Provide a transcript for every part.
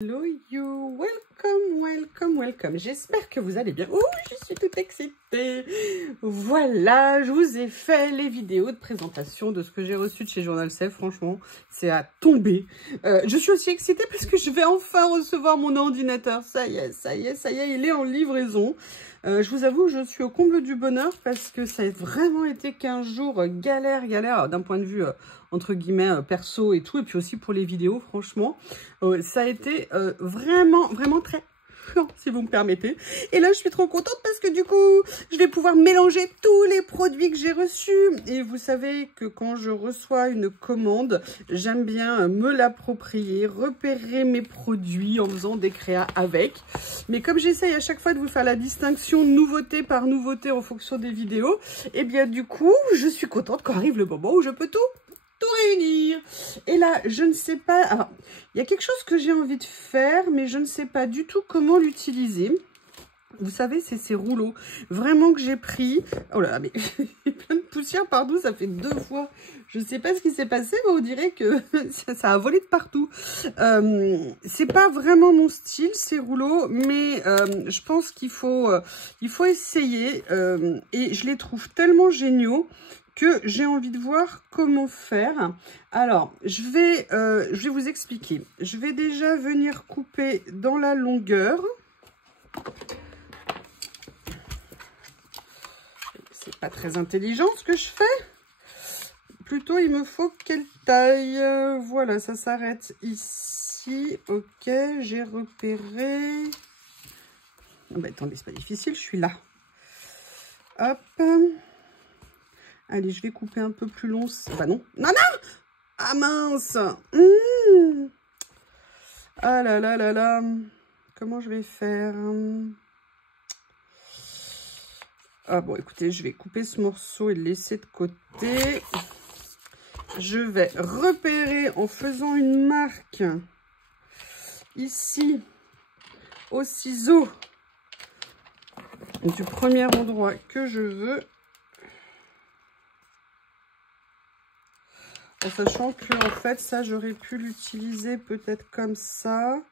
Hello you, welcome. J'espère que vous allez bien. Oh, je suis toute excitée. Voilà, je vous ai fait les vidéos de présentation de ce que j'ai reçu de chez Journal Sève. Franchement, c'est à tomber. Je suis aussi excitée parce que je vais enfin recevoir mon ordinateur. Ça y est, il est en livraison. Je vous avoue, je suis au comble du bonheur parce que ça a vraiment été 15 jours galère d'un point de vue entre guillemets perso et tout, et puis aussi pour les vidéos, franchement, ça a été vraiment très chiant, si vous me permettez. Et là, je suis trop contente parce que du coup, je vais pouvoir mélanger tous les produits que j'ai reçus. Et vous savez que quand je reçois une commande, j'aime bien me l'approprier, repérer mes produits en faisant des créas avec. Mais comme j'essaye à chaque fois de vous faire la distinction nouveauté par nouveauté en fonction des vidéos, et bien du coup, je suis contente quand arrive le moment où je peux tout réunir. Et là, je ne sais pas... Alors, il y a quelque chose que j'ai envie de faire, mais je ne sais pas du tout comment l'utiliser. Vous savez, c'est ces rouleaux. Vraiment que j'ai pris... Oh là là, mais il y a plein de poussière partout, ça fait 2 fois. Je ne sais pas ce qui s'est passé, mais on dirait que ça a volé de partout. C'est pas vraiment mon style, ces rouleaux, mais je pense qu'il faut essayer. Et je les trouve tellement géniaux que j'ai envie de voir comment faire. Alors, je vais vous expliquer. Je vais déjà venir couper dans la longueur. C'est pas très intelligent ce que je fais. Plutôt, il me faut quelle taille? Voilà, ça s'arrête ici. Ok, j'ai repéré. Oh, bah, attendez, c'est pas difficile, je suis là. Hop. Allez, je vais couper un peu plus long. Bah non. Non. Ah mince. Ah là là. Comment je vais faire? Ah bon, écoutez, je vais couper ce morceau et le laisser de côté. Je vais repérer en faisant une marque ici au ciseau du premier endroit que je veux. En sachant que en fait ça j'aurais pu l'utiliser peut-être comme ça.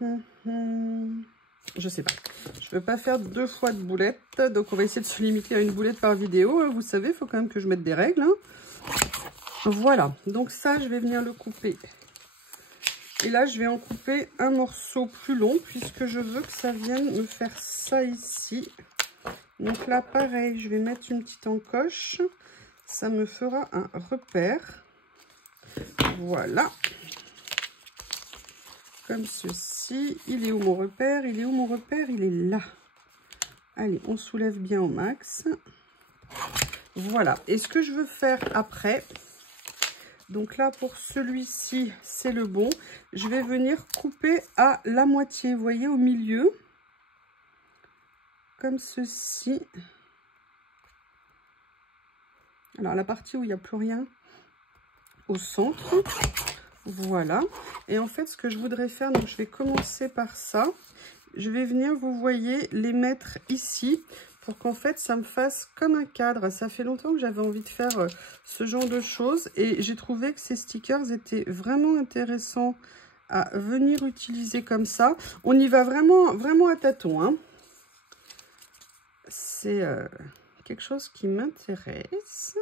Je sais pas. Je veux pas faire 2 fois de boulettes. Donc on va essayer de se limiter à une boulette par vidéo. Vous savez, il faut quand même que je mette des règles. Voilà. Donc ça, je vais venir le couper. Et là, je vais en couper un morceau plus long puisque je veux que ça vienne me faire ça ici. Donc là, pareil, je vais mettre une petite encoche. Ça me fera un repère. Voilà. Comme ceci. Il est où mon repère? Il est où mon repère? Il est là. Allez, on soulève bien au max. Voilà. Et ce que je veux faire après, donc là, pour celui-ci, c'est le bon. Je vais venir couper à la moitié, vous voyez, au milieu. Comme ceci. Alors, la partie où il n'y a plus rien au centre. Voilà. Et en fait, ce que je voudrais faire, donc je vais commencer par ça. Je vais venir, vous voyez, les mettre ici pour qu'en fait, ça me fasse comme un cadre. Ça fait longtemps que j'avais envie de faire ce genre de choses et j'ai trouvé que ces stickers étaient vraiment intéressants à venir utiliser comme ça. On y va vraiment à tâtons, hein. C'est quelque chose qui m'intéresse.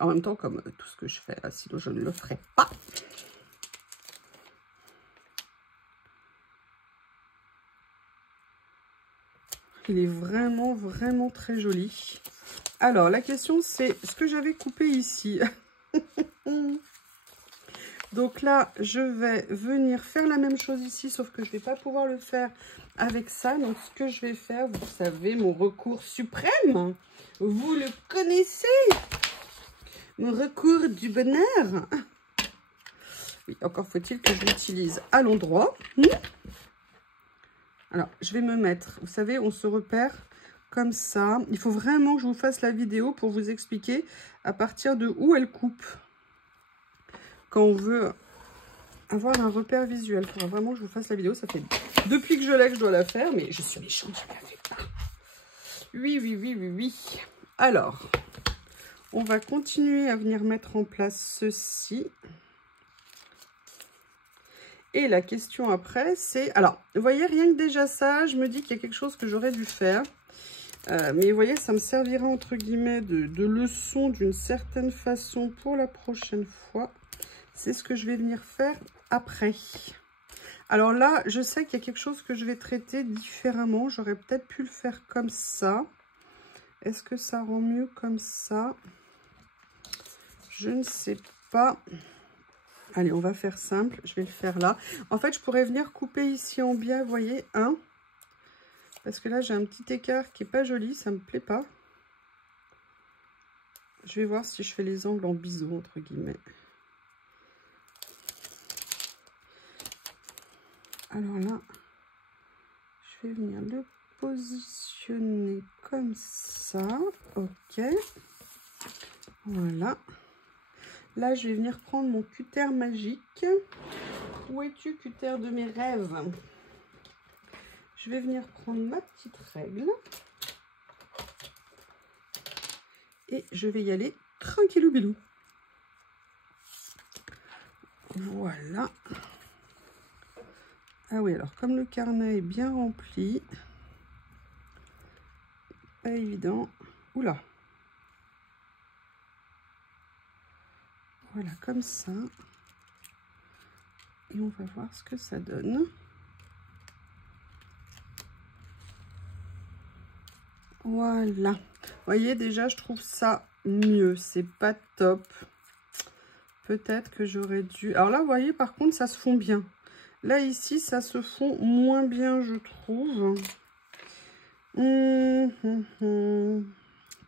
En même temps, comme tout ce que je fais là, sinon je ne le ferai pas. Il est vraiment très joli. Alors, la question, c'est ce que j'avais coupé ici. Donc là, je vais venir faire la même chose ici, sauf que je ne vais pas pouvoir le faire avec ça. Donc, ce que je vais faire, vous savez, mon recours suprême, vous le connaissez, mon recours du bonheur. Oui, encore faut-il que je l'utilise à l'endroit. Alors, je vais me mettre, vous savez, on se repère comme ça. Il faut vraiment que je vous fasse la vidéo pour vous expliquer à partir de où elle coupe. Quand on veut avoir un repère visuel, il faudra vraiment que je vous fasse la vidéo. Ça fait depuis que je l'ai que je dois la faire, mais je suis méchante, je ne la fais pas. Oui. Alors, on va continuer à venir mettre en place ceci. Et la question après, c'est... Alors, vous voyez, rien que déjà ça, je me dis qu'il y a quelque chose que j'aurais dû faire. Mais vous voyez, ça me servira entre guillemets de leçon d'une certaine façon pour la prochaine fois. C'est ce que je vais venir faire après. Alors là, je sais qu'il y a quelque chose que je vais traiter différemment. J'aurais peut-être pu le faire comme ça. Est-ce que ça rend mieux comme ça? Je ne sais pas. Allez, on va faire simple. Je vais le faire là. En fait, je pourrais venir couper ici en biais, vous voyez, un. Parce que là, j'ai un petit écart qui n'est pas joli. Ça ne me plaît pas. Je vais voir si je fais les angles en biseau, entre guillemets. Alors là, je vais venir le positionner comme ça. Ok. Voilà. Là, je vais venir prendre mon cutter magique. Où es-tu, cutter de mes rêves? Je vais venir prendre ma petite règle. Et je vais y aller tranquillou bilou. Voilà. Ah oui, alors comme le carnet est bien rempli, pas évident. Oula. Voilà, comme ça. Et on va voir ce que ça donne. Voilà. Vous voyez, déjà, je trouve ça mieux. C'est pas top. Peut-être que j'aurais dû... Alors là, vous voyez, par contre, ça se fond bien. Là, ici, ça se fond moins bien, je trouve.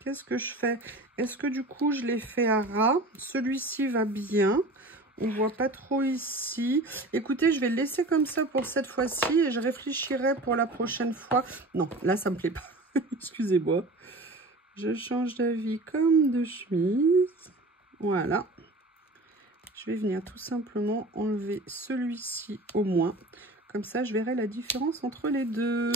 Qu'est-ce que je fais? Est-ce que du coup, je l'ai fait à ras? Celui-ci va bien. On voit pas trop ici. Écoutez, je vais le laisser comme ça pour cette fois-ci et je réfléchirai pour la prochaine fois. Non, là, ça me plaît pas. Excusez-moi. Je change d'avis comme de chemise. Voilà. Je vais venir tout simplement enlever celui-ci au moins. Comme ça, je verrai la différence entre les deux.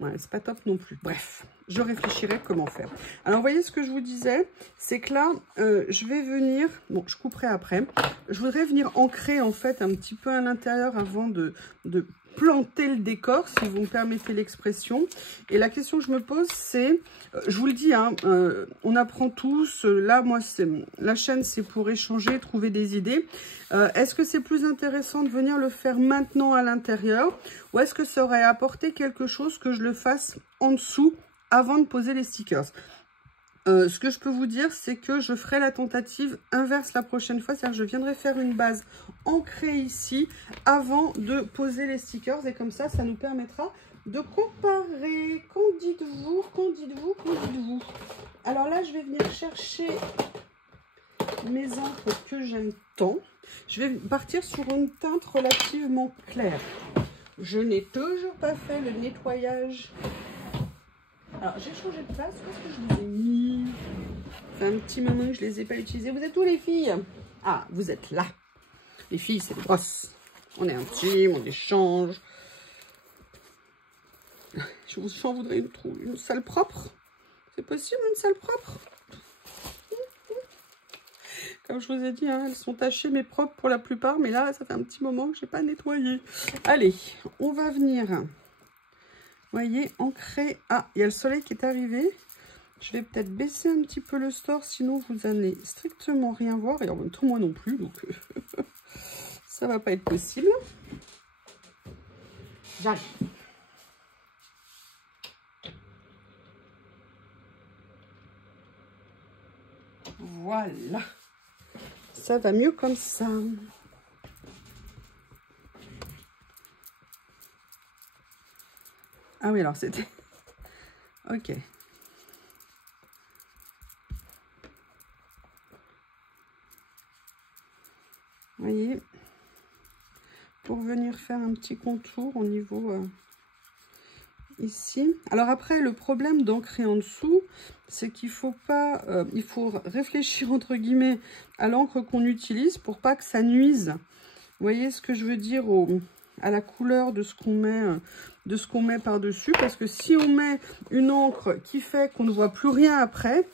Ouais, c'est pas top non plus. Bref, je réfléchirai comment faire. Alors, vous voyez ce que je vous disais, c'est que là, je vais venir... Bon, je couperai après. Je voudrais venir ancrer, en fait, un petit peu à l'intérieur avant de planter le décor, si vous me permettez l'expression. Et la question que je me pose, c'est... je vous le dis, hein, on apprend tous. Là, moi, la chaîne, c'est pour échanger, trouver des idées. Est-ce que c'est plus intéressant de venir le faire maintenant à l'intérieur? Ou est-ce que ça aurait apporté quelque chose que je le fasse en dessous avant de poser les stickers? Ce que je peux vous dire, c'est que je ferai la tentative inverse la prochaine fois. C'est-à-dire que je viendrai faire une base ancrée ici avant de poser les stickers. Et comme ça, ça nous permettra de comparer. Qu'en dites-vous? Qu'en dites-vous? Qu'en dites-vous? Alors là, je vais venir chercher mes encres que j'aime tant. Je vais partir sur une teinte relativement claire. Je n'ai toujours pas fait le nettoyage. Alors, j'ai changé de place. Où est-ce que je les ai mis? Ça fait un petit moment que je ne les ai pas utilisés. Vous êtes où, les filles? Ah, vous êtes là. Les filles, c'est les brosses. On est intime, on échange. J'en voudrais une salle propre. C'est possible, une salle propre? Comme je vous ai dit, hein, elles sont tachées mais propres pour la plupart. Mais là, ça fait un petit moment que je n'ai pas nettoyé. Allez, on va venir... Vous voyez, ancré. Ah, il y a le soleil qui est arrivé. Je vais peut-être baisser un petit peu le store, sinon vous n'allez strictement rien voir. Et en même temps, moi non plus, donc ça va pas être possible. J'arrive. Voilà. Ça va mieux comme ça. Ah oui, alors c'était... Ok. Vous voyez, pour venir faire un petit contour au niveau ici. Alors après, le problème d'ancrer en dessous, c'est qu'il faut pas... il faut réfléchir, entre guillemets, à l'encre qu'on utilise pour pas que ça nuise. Vous voyez ce que je veux dire à la couleur de ce qu'on met par-dessus, parce que si on met une encre qui fait qu'on ne voit plus rien après,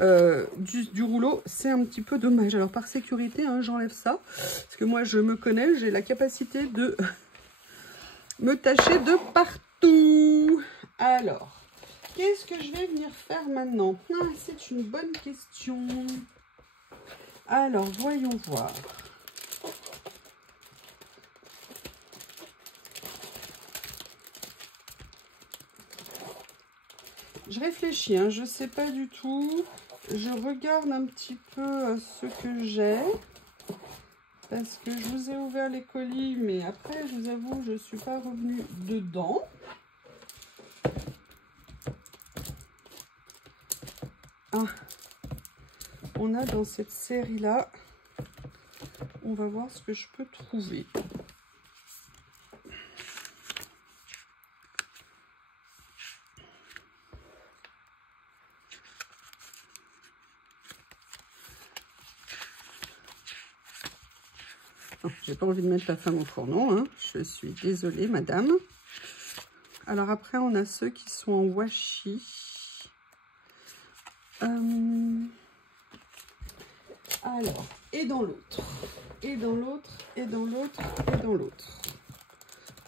du rouleau, c'est un petit peu dommage. Alors par sécurité, hein, j'enlève ça, parce que moi je me connais, j'ai la capacité de me tacher de partout. Alors, qu'est-ce que je vais venir faire maintenant? Ah, c'est une bonne question. Alors, voyons voir. Je réfléchis, hein, je ne sais pas du tout. Je regarde un petit peu ce que j'ai. Parce que je vous ai ouvert les colis, mais après, je vous avoue, je ne suis pas revenue dedans. Ah, on a dans cette série-là, on va voir ce que je peux trouver. J'ai pas envie de mettre la femme au fourneau, hein. Je suis désolée, madame. Alors après, on a ceux qui sont en washi. Alors, et dans l'autre, et dans l'autre, et dans l'autre, et dans l'autre.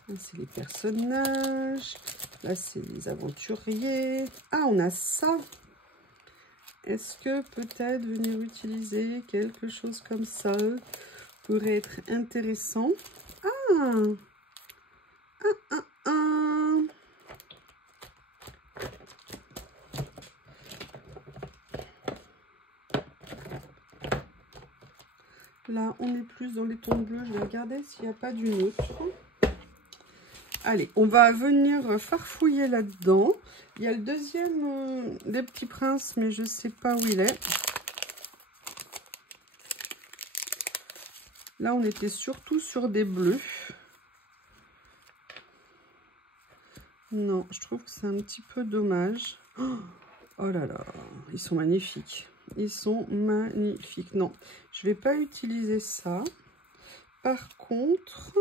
Là, c'est les personnages. Là, c'est les aventuriers. Ah, on a ça. Est-ce que peut-être venir utiliser quelque chose comme ça pourrait être intéressant? Là, on est plus dans les tons bleus. Je vais regarder s'il n'y a pas d'une autre. Allez, on va venir farfouiller là-dedans. Il y a le deuxième des petits princes, mais je ne sais pas où il est. Là, on était surtout sur des bleus. Non, je trouve que c'est un petit peu dommage. Oh là là, ils sont magnifiques. Ils sont magnifiques. Non, je ne vais pas utiliser ça. Par contre,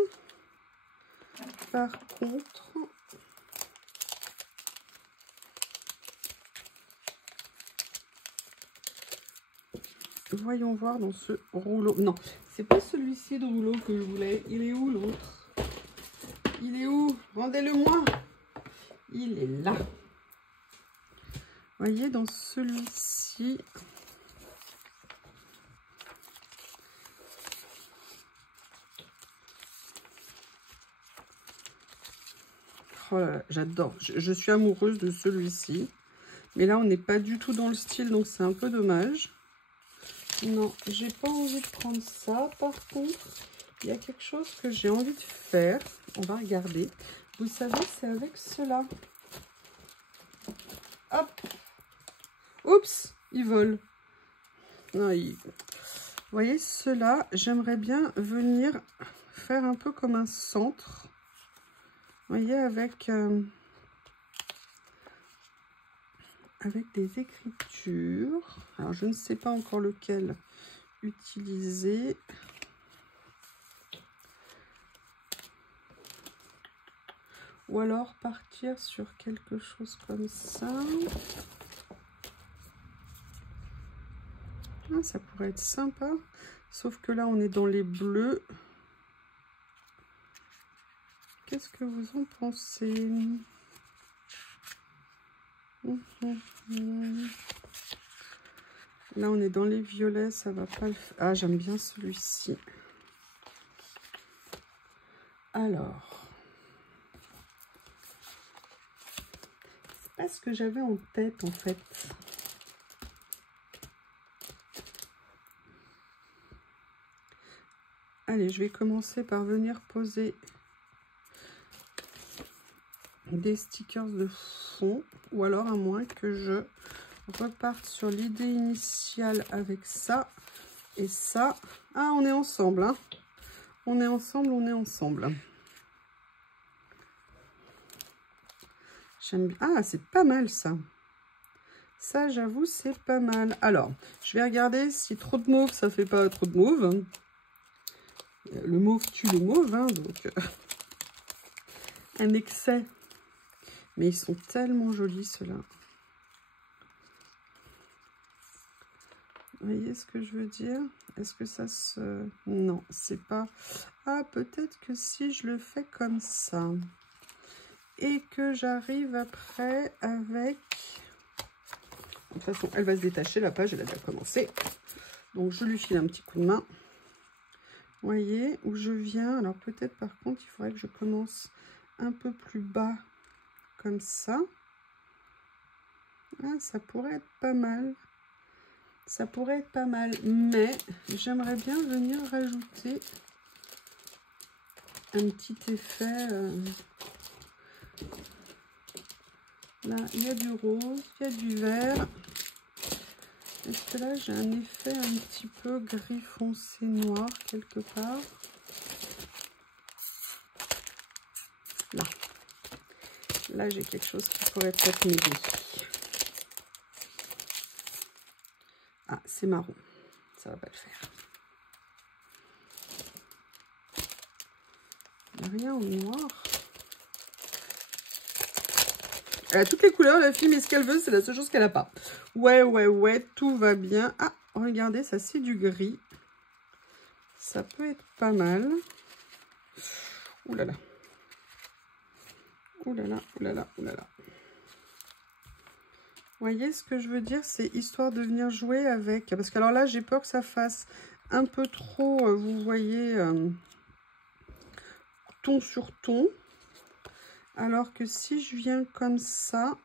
voyons voir dans ce rouleau. Non, c'est pas celui-ci de rouleau que je voulais. Il est où l'autre? Il est où? Rendez-le-moi. Il est là. Voyez, dans celui-ci. Oh là là, j'adore. Je suis amoureuse de celui-ci. Mais là, on n'est pas du tout dans le style, donc c'est un peu dommage. Non, j'ai pas envie de prendre ça. Par contre, il y a quelque chose que j'ai envie de faire. On va regarder. Vous savez, c'est avec cela. Hop. Oups, il vole. Non, Vous voyez, cela, j'aimerais bien venir faire un peu comme un centre. Vous voyez, avec des écritures. Alors, je ne sais pas encore lequel utiliser. Ou alors partir sur quelque chose comme ça. Ah, ça pourrait être sympa. Sauf que là, on est dans les bleus. Qu'est-ce que vous en pensez? Là, on est dans les violets, ça va pas le faire. Ah, j'aime bien celui-ci. Alors, c'est pas ce que j'avais en tête, en fait. Allez, je vais commencer par venir poser des stickers de fond, ou alors à moins que je reparte sur l'idée initiale avec ça et ça. Ah, on est ensemble, hein. On est ensemble, on est ensemble. J'aime bien. Ah, c'est pas mal ça. Ça, j'avoue, c'est pas mal. Alors, je vais regarder si trop de mauve, ça fait pas trop de mauve. Le mauve tue le mauve, hein, donc un excès. Mais ils sont tellement jolis, ceux-là. Vous voyez ce que je veux dire? Est-ce que ça se... Non, c'est pas... Ah, peut-être que si je le fais comme ça, et que j'arrive après avec... De toute façon, elle va se détacher, la page, elle a déjà commencé. Donc, je lui file un petit coup de main. Vous voyez, où je viens. Alors, peut-être, par contre, il faudrait que je commence un peu plus bas, comme ça. Ah, ça pourrait être pas mal. Ça pourrait être pas mal. Mais, j'aimerais bien venir rajouter un petit effet... Là, il y a du rose, il y a du vert. Est-ce que là, j'ai un effet un petit peu gris foncé noir quelque part? Là. Là, j'ai quelque chose qui pourrait peut-être m'aider. Ah, c'est marron. Ça va pas le faire. Il n'y a rien en noir. Elle a toutes les couleurs, la fille, mais ce qu'elle veut, c'est la seule chose qu'elle n'a pas. Ouais, tout va bien. Ah, regardez, ça, c'est du gris. Ça peut être pas mal. Ouh là là. Ouh là là, ouh là là, ouh là là. Vous voyez ce que je veux dire? C'est histoire de venir jouer avec. Parce que alors là, j'ai peur que ça fasse un peu trop, vous voyez, ton sur ton. Alors que si je viens comme ça,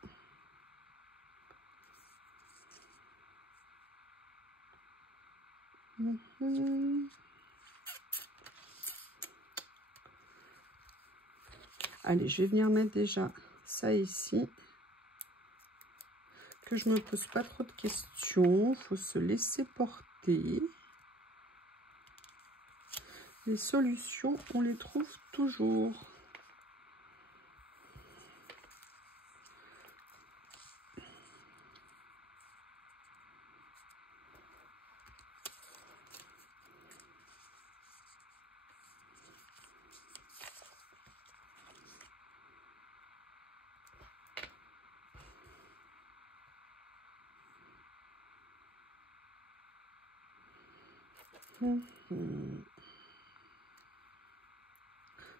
allez, je vais venir mettre déjà ça ici. Que je me pose pas trop de questions. Il faut se laisser porter. Les solutions, on les trouve toujours.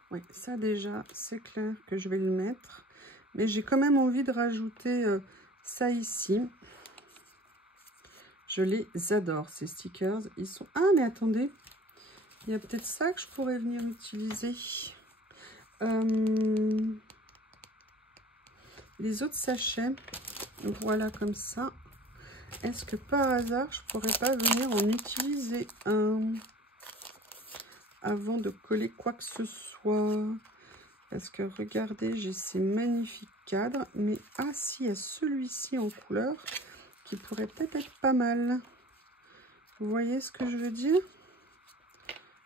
Oui, ça déjà, c'est clair que je vais le mettre. Mais j'ai quand même envie de rajouter ça ici. Je les adore, ces stickers. Ils sont... Ah, mais attendez. Il y a peut-être ça que je pourrais venir utiliser. Les autres sachets. Voilà, comme ça. Est-ce que par hasard, je pourrais pas venir en utiliser un avant de coller quoi que ce soit? Parce que regardez, j'ai ces magnifiques cadres. Mais ah si, il y a celui-ci en couleur qui pourrait peut-être être pas mal. Vous voyez ce que je veux dire?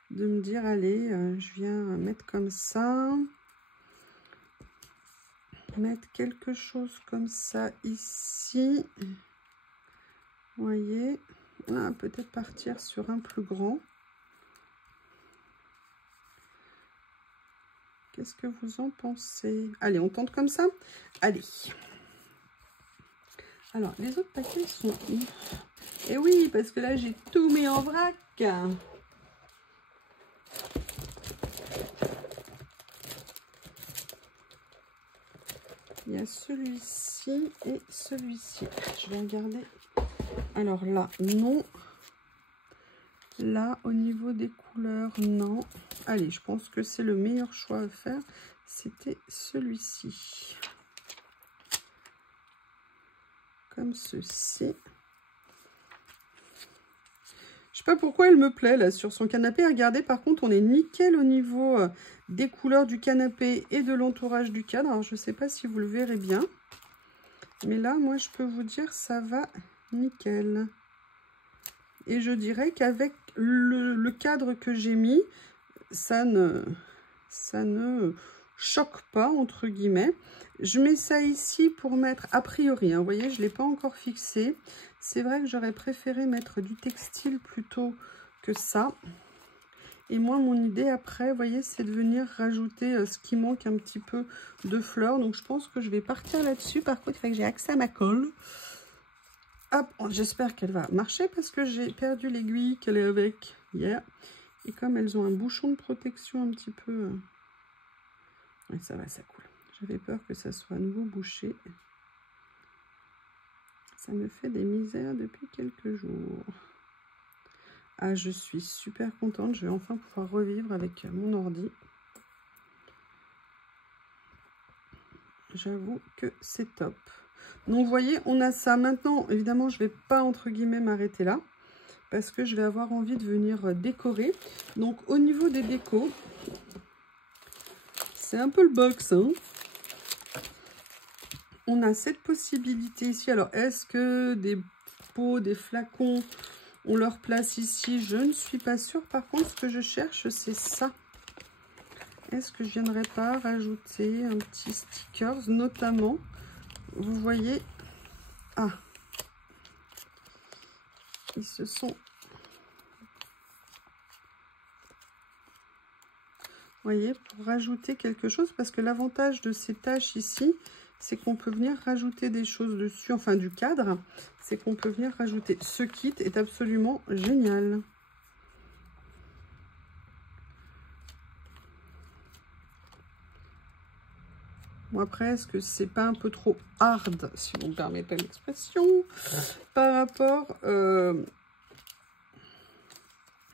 De me dire, allez, je viens mettre comme ça. Mettre quelque chose comme ça ici. Vous voyez? Ah, peut-être partir sur un plus grand. Qu'est-ce que vous en pensez? Allez, on tente comme ça? Allez. Alors, les autres paquets sont où? Et oui, parce que là, j'ai tout mis en vrac. Il y a celui-ci et celui-ci. Je vais regarder. Alors là, non. Là, au niveau des couleurs, non. Allez, je pense que c'est le meilleur choix à faire. C'était celui-ci. Comme ceci. Je sais pas pourquoi elle me plaît là sur son canapé. Regardez, par contre, on est nickel au niveau des couleurs du canapé et de l'entourage du cadre. Alors, je sais pas si vous le verrez bien. Mais là, moi, je peux vous dire, ça va nickel. Et je dirais qu'avec le cadre que j'ai mis, ça ne choque pas, entre guillemets. Je mets ça ici pour mettre, a priori, hein, vous voyez, je ne l'ai pas encore fixé. C'est vrai que j'aurais préféré mettre du textile plutôt que ça. Et moi, mon idée après, vous voyez, c'est de venir rajouter ce qui manque un petit peu de fleurs. Donc, je pense que je vais partir là-dessus. Par contre, il faut que j'ai accès à ma colle. Hop, j'espère qu'elle va marcher parce que j'ai perdu l'aiguille qu'elle est avec hier. Et comme elles ont un bouchon de protection un petit peu... Oui, ça va, ça coule. J'avais peur que ça soit à nouveau bouché. Ça me fait des misères depuis quelques jours. Ah, je suis super contente. Je vais enfin pouvoir revivre avec mon ordi. J'avoue que c'est top. Donc, vous voyez, on a ça. Maintenant, évidemment, je ne vais pas, entre guillemets, m'arrêter là. Parce que je vais avoir envie de venir décorer. Donc, au niveau des décos, c'est un peu le box, hein. On a cette possibilité ici. Alors, est-ce que des pots, des flacons ont leur place ici? Je ne suis pas sûre. Par contre, ce que je cherche, c'est ça. Est-ce que je ne viendrai pas rajouter un petit stickers, notamment, vous voyez, ah, ils se sont, vous voyez, pour rajouter quelque chose, parce que l'avantage de ces tâches ici, c'est qu'on peut venir rajouter des choses dessus, enfin du cadre, c'est qu'on peut venir rajouter. Ce kit est absolument génial. Bon, après, est-ce que c'est pas un peu trop hard, si vous me permettez l'expression, par rapport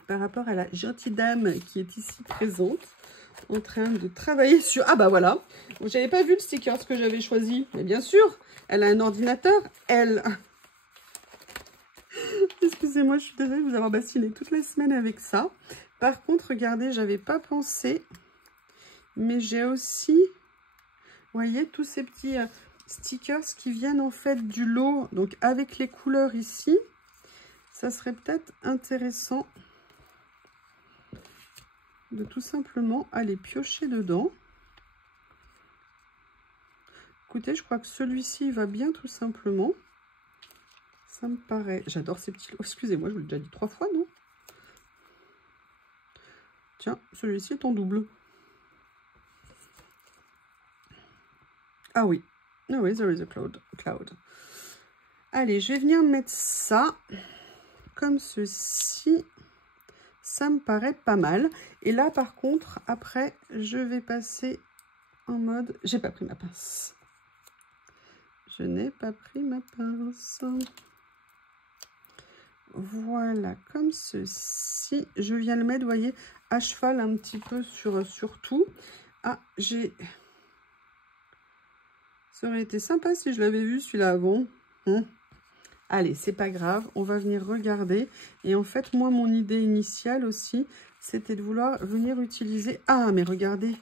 à la gentille dame qui est ici présente, en train de travailler sur... Ah bah voilà, j'avais pas vu le sticker que j'avais choisi, mais bien sûr, elle a un ordinateur, elle... Excusez-moi, je suis désolée de vous avoir bassiné toute la semaine avec ça. Par contre, regardez, j'avais pas pensé, mais j'ai aussi... Vous voyez, tous ces petits stickers qui viennent en fait du lot, donc avec les couleurs ici, ça serait peut-être intéressant de tout simplement aller piocher dedans. Écoutez, je crois que celui-ci va bien tout simplement. Ça me paraît... J'adore ces petits lots. Excusez-moi, je vous l'ai déjà dit 3 fois, non? Tiens, celui-ci est en double. Ah oui. Ah oui, there is a cloud. Allez, je vais venir mettre ça comme ceci. Ça me paraît pas mal. Et là, par contre, après, je vais passer en mode... J'ai pas pris ma pince. Je n'ai pas pris ma pince. Voilà, comme ceci. Je viens le mettre, vous voyez, à cheval un petit peu sur tout. Ah, j'ai... Ça aurait été sympa si je l'avais vu celui-là avant. Allez, c'est pas grave, on va venir regarder. Et en fait, moi, mon idée initiale aussi, c'était de vouloir venir utiliser... Ah, mais regardez,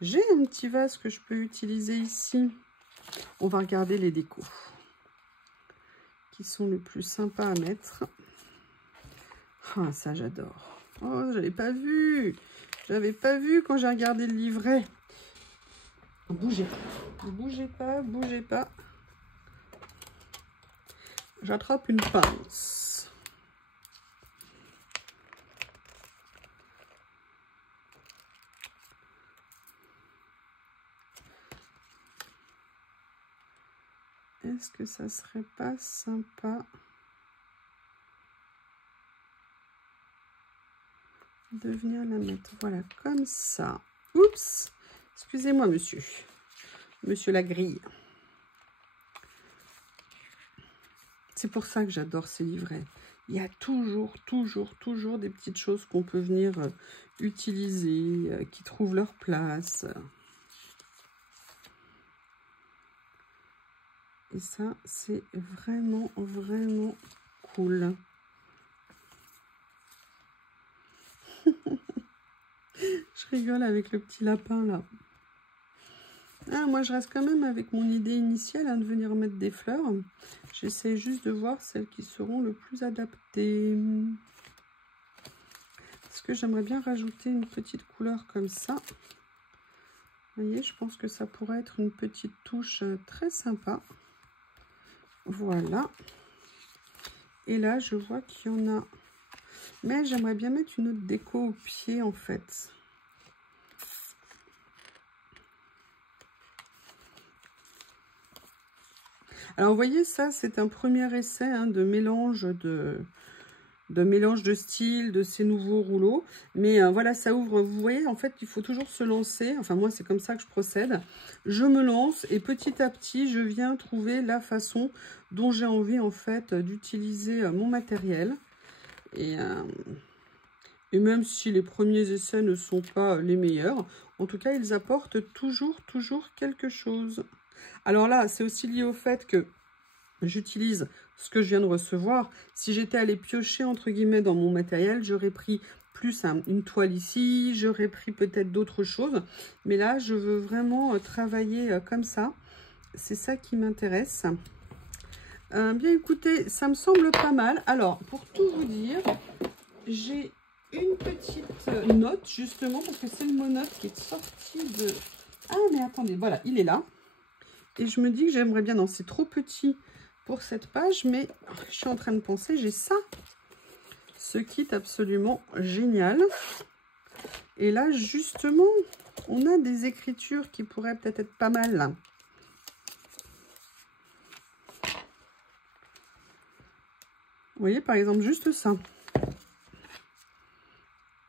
j'ai un petit vase que je peux utiliser ici. On va regarder les décos qui sont le plus sympas à mettre. Ah, ça, j'adore. Oh, j'avais pas vu. J'avais pas vu quand j'ai regardé le livret. Bougez pas. Bougez pas, bougez pas. J'attrape une pince. Est-ce que ça serait pas sympa de venir la mettre, voilà, comme ça. Oups, excusez-moi, monsieur. Monsieur la grille. C'est pour ça que j'adore ces livrets. Il y a toujours des petites choses qu'on peut venir utiliser, qui trouvent leur place. Et ça, c'est vraiment cool. Je rigole avec le petit lapin, là. Ah, moi, je reste quand même avec mon idée initiale, hein, de venir mettre des fleurs. J'essaie juste de voir celles qui seront le plus adaptées. Parce que j'aimerais bien rajouter une petite couleur comme ça. Vous voyez, je pense que ça pourrait être une petite touche très sympa. Voilà. Et là, je vois qu'il y en a... Mais j'aimerais bien mettre une autre déco au pied, en fait. Alors, vous voyez, ça, c'est un premier essai hein, de mélange de style, de ces nouveaux rouleaux. Mais voilà, ça ouvre. Vous voyez, en fait, il faut toujours se lancer. Enfin, moi, c'est comme ça que je procède. Je me lance et petit à petit, je viens trouver la façon dont j'ai envie, en fait, d'utiliser mon matériel. Et même si les premiers essais ne sont pas les meilleurs, en tout cas, ils apportent toujours quelque chose. Alors là, c'est aussi lié au fait que j'utilise ce que je viens de recevoir. Si j'étais allée piocher, entre guillemets, dans mon matériel, j'aurais pris plus une toile ici, j'aurais pris peut-être d'autres choses. Mais là, je veux vraiment travailler comme ça. C'est ça qui m'intéresse. Bien, écoutez, ça me semble pas mal. Alors, pour tout vous dire, j'ai une petite note, justement, parce que c'est le monote qui est sorti de... Ah, mais attendez, voilà, il est là. Et je me dis que j'aimerais bien... Non, c'est trop petit pour cette page, mais je suis en train de penser, j'ai ça. Ce kit absolument génial. Et là, justement, on a des écritures qui pourraient peut-être être pas mal, là. Vous voyez, par exemple, juste ça.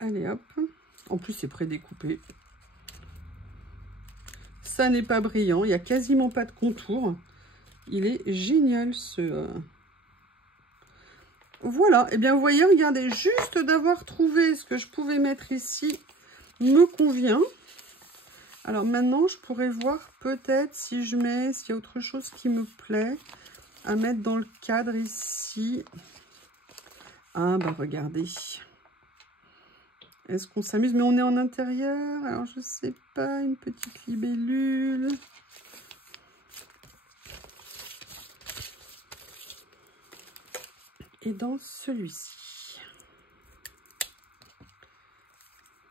Allez, hop. En plus, c'est prédécoupé. Ça n'est pas brillant. Il n'y a quasiment pas de contour. Il est génial, ce... Voilà. Et bien, vous voyez, regardez, juste d'avoir trouvé ce que je pouvais mettre ici me convient. Alors, maintenant, je pourrais voir peut-être si je mets... S'il y a autre chose qui me plaît à mettre dans le cadre ici. Ah, bah, regardez. Est-ce qu'on s'amuse? Mais on est en intérieur. Alors, je sais pas, une petite libellule. Et dans celui-ci.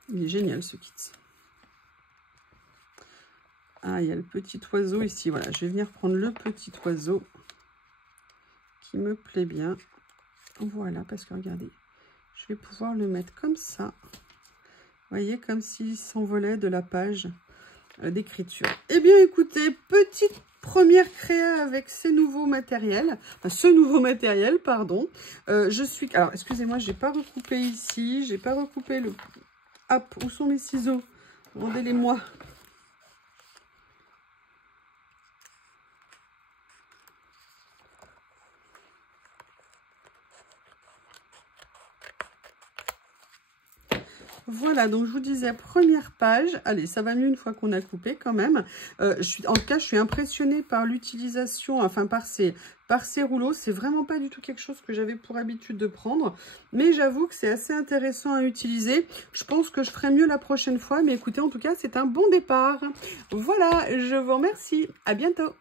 Il est génial, ce kit. Ah, il y a le petit oiseau ici. Voilà, je vais venir prendre le petit oiseau qui me plaît bien. Voilà, parce que regardez, je vais pouvoir le mettre comme ça. Vous voyez, comme s'il s'envolait de la page d'écriture. Eh bien, écoutez, petite première créa avec ces nouveaux matériels. Enfin, ce nouveau matériel, pardon. Je suis... Alors, excusez-moi, j'ai pas recoupé ici. J'ai pas recoupé le... Hop, où sont mes ciseaux? Rendez-les-moi. Voilà, donc je vous disais, première page. Allez, ça va mieux une fois qu'on a coupé quand même. En tout cas, je suis impressionnée par l'utilisation, enfin par ces rouleaux. C'est vraiment pas du tout quelque chose que j'avais pour habitude de prendre. Mais j'avoue que c'est assez intéressant à utiliser. Je pense que je ferai mieux la prochaine fois. Mais écoutez, en tout cas, c'est un bon départ. Voilà, je vous remercie. À bientôt.